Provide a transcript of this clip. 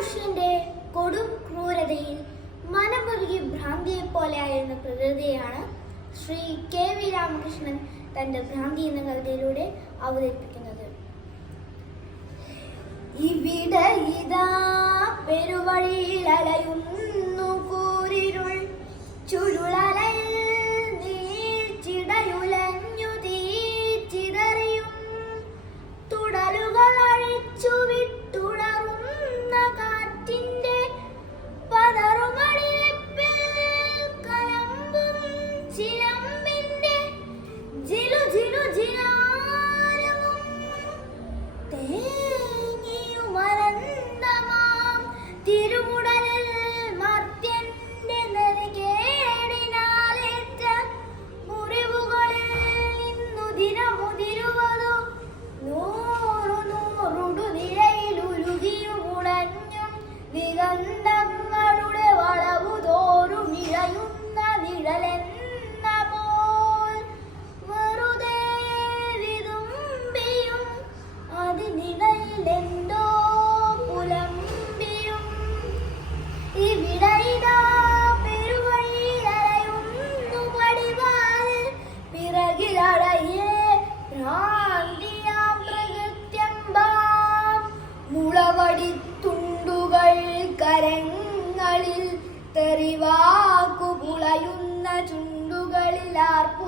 മനുഷ്യന്റെ കൊടും ക്രൂരതയിൽ മനമുരുകി ഭ്രാന്തിയെ പോലെ ആയിരുന്ന പ്രകൃതിയാണ് ശ്രീ കെ വി രാമകൃഷ്ണൻ തന്റെ ഭ്രാന്തി എന്ന കവിതയിലൂടെ അവതരിപ്പിക്കുന്നത്. ഇവിടെ ഇതാ പെരുവഴിയിൽ അലയുന്നു കൂരിരുൾ, ചുരുളലയിൽ നീർച്ചിടയുലഞ്ഞു തീച്ചിതറിയും, തുടലുകൾ അഴിച്ചു വിട്ടുണറുന്ന കാറ്റിന്റെ പതറുമണിലെപ്പിൽ കലമ്പും ചിലമ്പിന്റെ ജിലു ജിലു ജിലാരവും തേങ്ങിയുമരന്തമാം തിരുമുടലിൽ മർത്യന്റെ നെറികേടിനാലേറ്റ മുറിവുകളിൽ നിന്നു ദിനമുതിരുവതു നൂറു നൂറുടു നിരയിലുരുകിയുമുടഞ്ഞും ദിഗന്ധങ്ങളുടെ വളവു തോറും ഇഴയുന്ന നിഴലെന്ന പോൽ വെറുതെ വിതുമ്പിയും അതിനിടയിലെന്തോ പുലമ്പിയും. ഇവിടെ ഇതാ പെരുവഴിയിൽ അലയുന്നു പടിവാതിൽ, പിറകിലടയേ ഭ്രാന്തിയാം പ്രകൃത്യമ്പാം മുളവടിത്തുണ്ടുകൾ കരങ്ങളിൽ തെറിവാക്കു പുളയുന്ന ചുണ്ടുകളിൽ ആർപ്പ